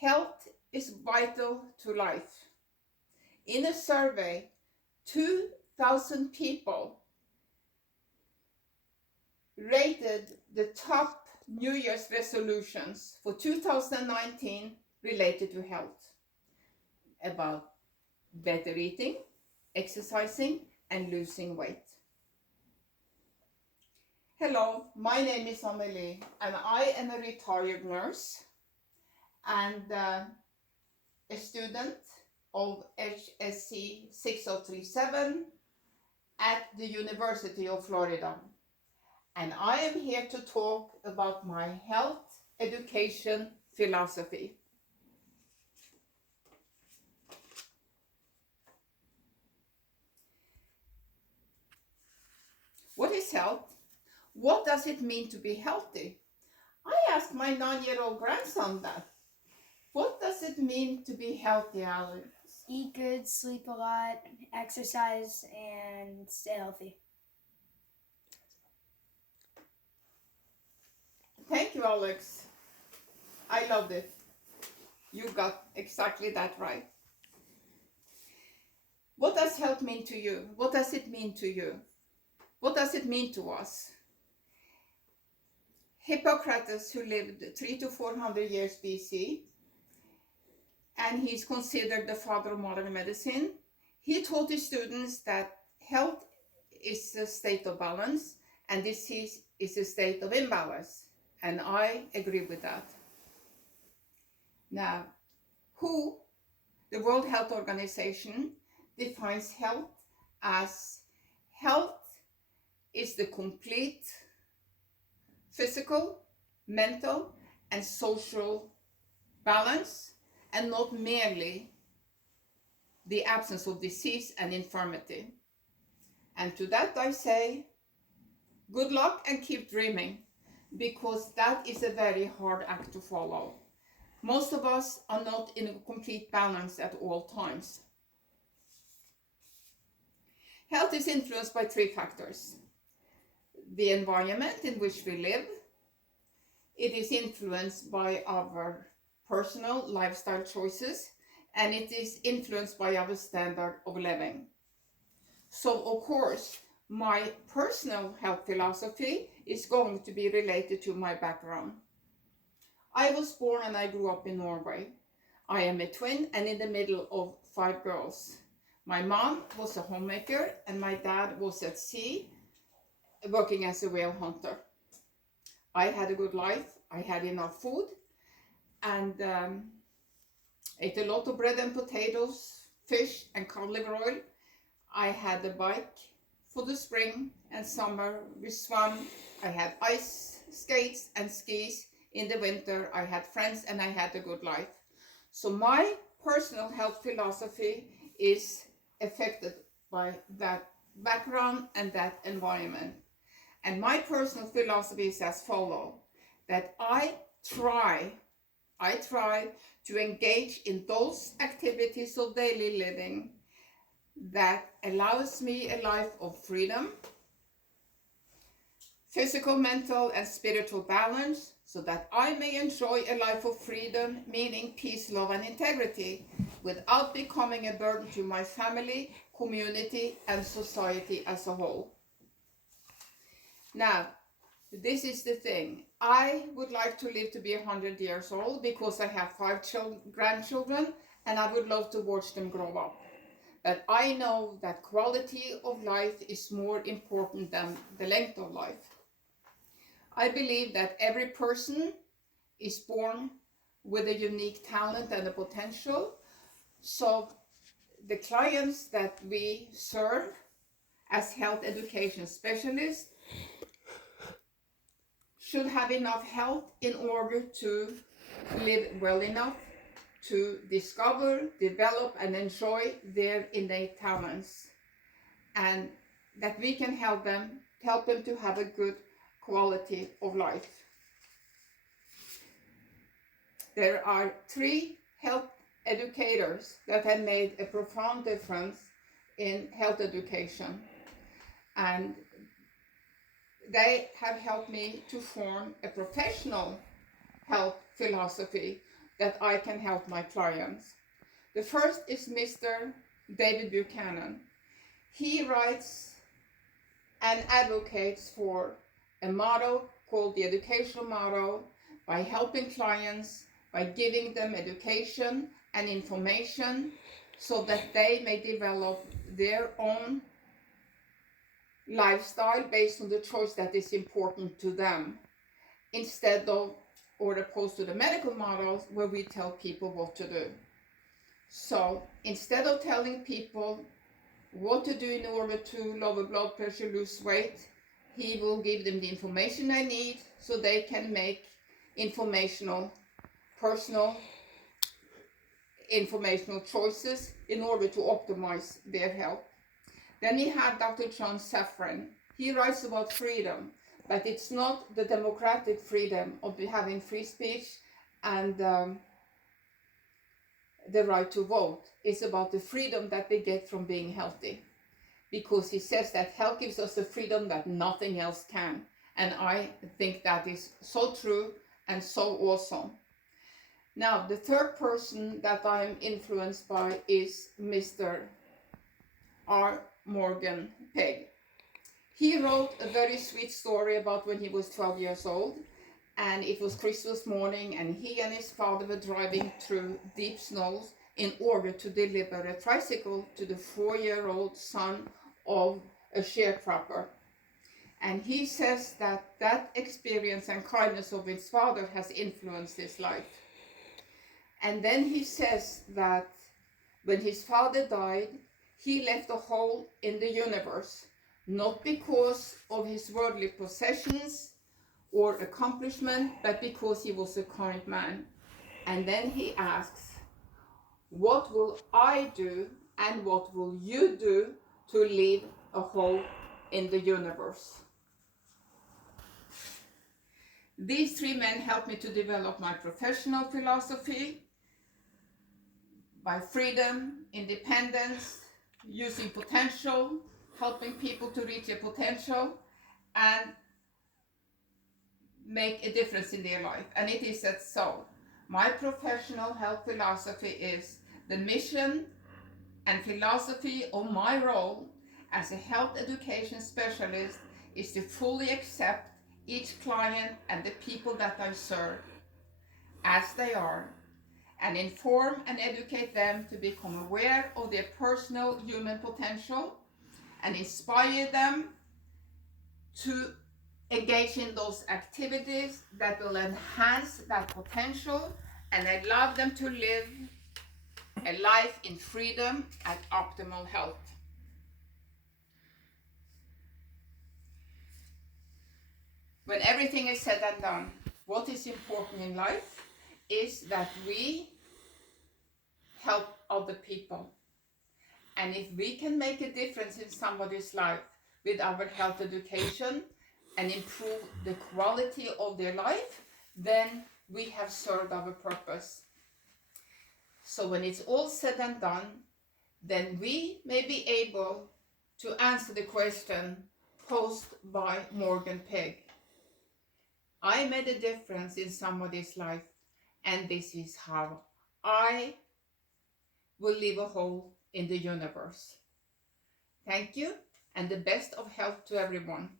Health is vital to life. In a survey, 2,000 people rated the top New Year's resolutions for 2019 related to health, about better eating, exercising, and losing weight. Hello, my name is Annelie, and I am a retired nurse and a student of HSC 6037 at the University of Florida. And I am here to talk about my health education philosophy. What is health? What does it mean to be healthy? I asked my 9-year-old grandson that. What does it mean to be healthy, Alex? Eat good, sleep a lot, exercise, and stay healthy. Thank you, Alex. I loved it. You got exactly that right. What does health mean to you? What does it mean to you? What does it mean to us? Hippocrates, who lived 300 to 400 years BC, and he's considered the father of modern medicine, he taught his students that health is a state of balance and disease is a state of imbalance. And I agree with that. Now, WHO, the World Health Organization, defines health as health is the complete physical, mental, and social balance, and not merely the absence of disease and infirmity. And to that I say, good luck and keep dreaming, because that is a very hard act to follow. Most of us are not in a complete balance at all times. Health is influenced by 3 factors. The environment in which we live. It is influenced by our personal lifestyle choices, and it is influenced by our standard of living. So, of course, my personal health philosophy is going to be related to my background. I was born and I grew up in Norway. I am a twin and in the middle of 5 girls. My mom was a homemaker and my dad was at sea working as a whale hunter. I had a good life. I had enough food and ate a lot of bread and potatoes, fish and cod liver oil. I had a bike for the spring and summer. We swam. I had ice skates and skis. In the winter, I had friends and I had a good life. So my personal health philosophy is affected by that background and that environment. And my personal philosophy is as follows, that I try to engage in those activities of daily living that allows me a life of freedom, physical, mental, and spiritual balance, so that I may enjoy a life of freedom, meaning peace, love, and integrity, without becoming a burden to my family, community, and society as a whole. Now, this is the thing. I would like to live to be 100 years old because I have 5 grandchildren and I would love to watch them grow up. But I know that quality of life is more important than the length of life. I believe that every person is born with a unique talent and a potential. So the clients that we serve as health education specialists should have enough health in order to live well enough to discover, develop, and enjoy their innate talents, and that we can help them to have a good quality of life. There are 3 health educators that have made a profound difference in health education, and they have helped me to form a professional health philosophy that I can help my clients. The first is Mr. David Buchanan. He writes and advocates for a motto called the educational motto, by helping clients, by giving them education and information so that they may develop their own lifestyle based on the choice that is important to them, instead of, or opposed to the medical models where we tell people what to do. So instead of telling people what to do in order to lower blood pressure, lose weight, he will give them the information they need so they can make personal informational choices in order to optimize their health. Then we have Dr. John Safran. He writes about freedom, but it's not the democratic freedom of having free speech and the right to vote. It's about the freedom that we get from being healthy, because he says that health gives us the freedom that nothing else can. And I think that is so true and so awesome. Now, the third person that I'm influenced by is Mr. R. Morgan Pegg. He wrote a very sweet story about when he was 12 years old, and it was Christmas morning, and he and his father were driving through deep snows in order to deliver a tricycle to the 4-year-old son of a sharecropper. And he says that that experience and kindness of his father has influenced his life. And then he says that when his father died, he left a hole in the universe, not because of his worldly possessions or accomplishment, but because he was a kind man. And then he asks, what will I do and what will you do to leave a hole in the universe? These three men helped me to develop my professional philosophy by freedom, independence, using potential, helping people to reach their potential and make a difference in their life. And it is that so. My professional health philosophy is the mission and philosophy of my role as a health education specialist is to fully accept each client and the people that I serve as they are, and inform and educate them to become aware of their personal human potential and inspire them to engage in those activities that will enhance that potential and allow them to live a life in freedom and optimal health. When everything is said and done, what is important in life is that we help other people. And if we can make a difference in somebody's life with our health education and improve the quality of their life, then we have served our purpose. So when it's all said and done, then we may be able to answer the question posed by Morgan Pegg. I made a difference in somebody's life, and this is how I will leave a hole in the universe. Thank you, and the best of health to everyone.